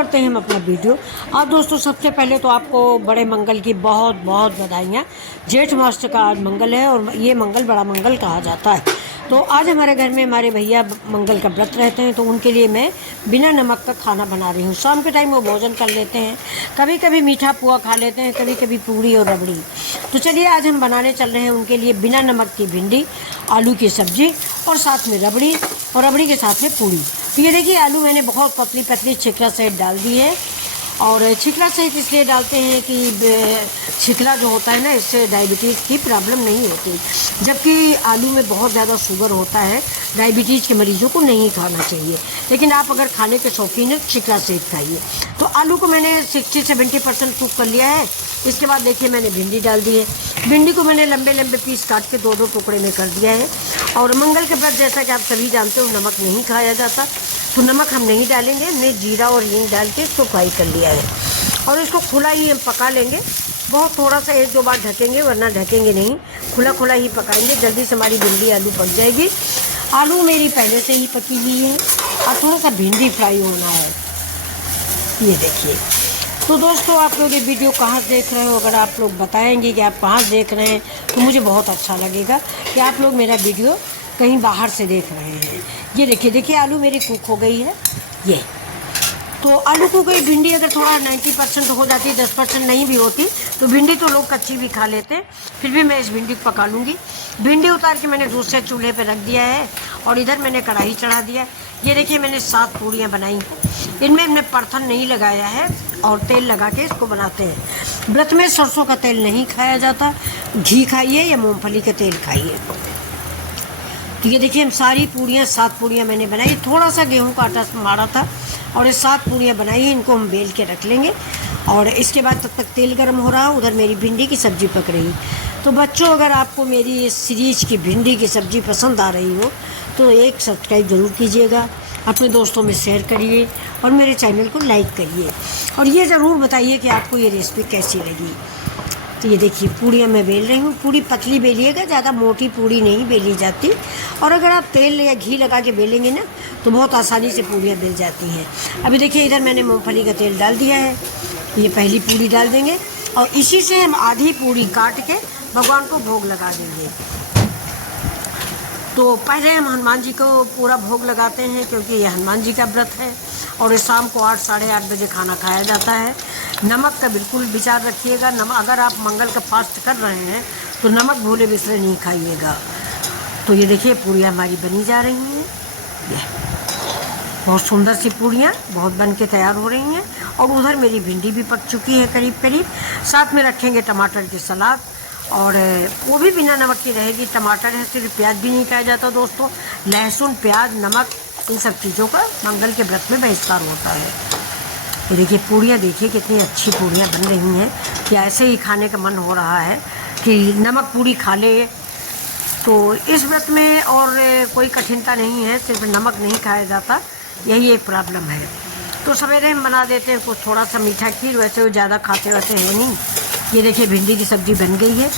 करते हैं हम अपना वीडियो। आप दोस्तों सबसे पहले तो आपको बड़े मंगल की बहुत बहुत बधाइयाँ। जेठ मास का आज मंगल है और ये मंगल बड़ा मंगल कहा जाता है। तो आज हमारे घर में हमारे भैया मंगल का व्रत रहते हैं, तो उनके लिए मैं बिना नमक का खाना बना रही हूँ। शाम के टाइम वो भोजन कर लेते हैं, कभी कभी मीठा पुआ खा लेते हैं, कभी कभी पूड़ी और रबड़ी। तो चलिए आज हम बनाने चल रहे हैं उनके लिए बिना नमक की भिंडी, आलू की सब्जी और साथ में रबड़ी, और रबड़ी के साथ में पूड़ी। तो ये देखिए आलू मैंने बहुत पतली पतली छिकला सहित डाल दी है। और छिकला सहित इसलिए डालते हैं कि छिकला जो होता है ना, इससे डायबिटीज़ की प्रॉब्लम नहीं होती, जबकि आलू में बहुत ज़्यादा शुगर होता है। डायबिटीज़ के मरीजों को नहीं खाना चाहिए, लेकिन आप अगर खाने के शौकीन हैं तो छिकला सहित खाइए। तो आलू को मैंने 60-70% कुक कर लिया है। इसके बाद देखिए मैंने भिंडी डाल दी है। भिंडी को मैंने लंबे लंबे पीस काट के दो दो टुकड़े में कर दिया है। और मंगल के व्रत जैसा कि आप सभी जानते हो नमक नहीं खाया जाता, तो नमक हम नहीं डालेंगे। हमने जीरा और हींग डाल के इसको फ्राई कर लिया है और इसको खुला ही हम पका लेंगे। बहुत थोड़ा सा 1-2 बार ढकेंगे, वरना ढकेंगे नहीं, खुला खुला ही पकाएंगे। जल्दी से हमारी भिंडी आलू पक जाएगी। आलू मेरी पहले से ही पकी हुई है और थोड़ा सा भिंडी फ्राई होना है, ये देखिए। तो दोस्तों आप लोग ये वीडियो कहाँ से देख रहे हो, अगर आप लोग बताएंगे कि आप कहाँ से देख रहे हैं तो मुझे बहुत अच्छा लगेगा कि आप लोग मेरा वीडियो कहीं बाहर से देख रहे हैं। ये देखिए आलू मेरी कुक हो गई है। ये तो आलू को गई, भिंडी अगर थोड़ा 90% हो जाती, 10% नहीं भी होती, तो भिंडी तो लोग कच्ची भी खा लेते हैं। फिर भी मैं इस भिंडी को पका लूँगी। भिंडी उतार के मैंने दूसरे चूल्हे पे रख दिया है और इधर मैंने कढ़ाई चढ़ा दिया। ये देखिए मैंने 7 पूड़ियाँ बनाई हैं। इनमें हमने परथन नहीं लगाया है और तेल लगा के इसको बनाते हैं। व्रत में सरसों का तेल नहीं खाया जाता, घी खाइए या मूँगफली का तेल खाइए। तो ये देखिए हम सारी पूड़ियाँ 7 पूड़ियाँ मैंने बनाई। थोड़ा सा गेहूं का आटा मारा था और ये 7 पूड़ियाँ बनाई। इनको हम बेल के रख लेंगे और इसके बाद तब तक तेल गर्म हो रहा, उधर मेरी भिंडी की सब्ज़ी पक रही। तो बच्चों अगर आपको मेरी इस सीरीज की भिंडी की सब्ज़ी पसंद आ रही हो तो एक सब्सक्राइब ज़रूर कीजिएगा, अपने दोस्तों में शेयर करिए और मेरे चैनल को लाइक करिए और ये ज़रूर बताइए कि आपको ये रेसिपी कैसी लगी। तो ये देखिए पूड़ियाँ मैं बेल रही हूँ। पूड़ी पतली बेलिएगा, ज़्यादा मोटी पूड़ी नहीं बेली जाती। और अगर आप तेल या घी लगा के बेलेंगे ना तो बहुत आसानी से पूड़ियाँ बेल जाती हैं। अभी देखिए इधर मैंने मूंगफली का तेल डाल दिया है। ये पहली पूड़ी डाल देंगे और इसी से हम आधी पूड़ी काट के भगवान को भोग लगा देंगे। तो पहले हम हनुमान जी को पूरा भोग लगाते हैं, क्योंकि ये हनुमान जी का व्रत है और इस शाम को 8-8:30 बजे खाना खाया जाता है। नमक का बिल्कुल विचार रखिएगा। नमक अगर आप मंगल का फास्ट कर रहे हैं तो नमक भूले बिसरे नहीं खाइएगा। तो ये देखिए पूड़ियाँ हमारी बनी जा रही हैं। ये बहुत सुंदर सी पूड़ियाँ बहुत बन के तैयार हो रही हैं। और उधर मेरी भिंडी भी पक चुकी है करीब करीब। साथ में रखेंगे टमाटर की सलाद और वो भी बिना नमक की रहेगी। टमाटर है, सिर्फ प्याज भी नहीं खाया जाता दोस्तों। लहसुन, प्याज, नमक, इन सब चीज़ों का मंगल के व्रत में बहिष्कार होता है। तो देखिए पूड़ियाँ, देखिए कितनी अच्छी पूड़ियाँ बन रही हैं कि ऐसे ही खाने का मन हो रहा है कि नमक पूड़ी खा ले। तो इस व्रत में और कोई कठिनता नहीं है, सिर्फ नमक नहीं खाया जाता, यही एक प्रॉब्लम है। तो सवेरे हम बना देते हैं कुछ थोड़ा सा मीठा खीर, वैसे वो ज़्यादा खाते वैसे है नहीं। ये देखिए भिंडी की सब्ज़ी बन गई है।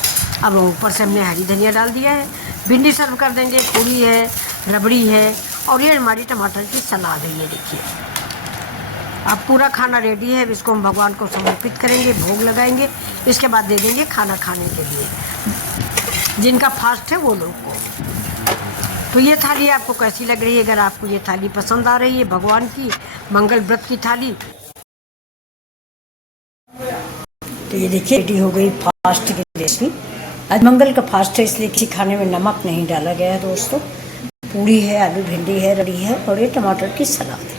अब ऊपर से हमने हरी धनिया डाल दिया है। भिंडी सर्व कर देंगे। पूड़ी है, रबड़ी है और ये हमारी टमाटर की सलाद है। ये देखिए अब पूरा खाना रेडी है। अब इसको हम भगवान को समर्पित करेंगे, भोग लगाएंगे, इसके बाद दे देंगे खाना खाने के लिए जिनका फास्ट है वो लोग को। तो ये थाली आपको कैसी लग रही है? अगर आपको ये थाली पसंद आ रही है, भगवान की मंगल व्रत की थाली, तो ये देखिए रेडी हो गई फास्ट की रेसिपी। आज मंगल का फास्ट है इसलिए किसी खाने में नमक नहीं डाला गया है दोस्तों। पूड़ी है, आलू भिंडी है, रड़ी है और ये टमाटर की सलाद है।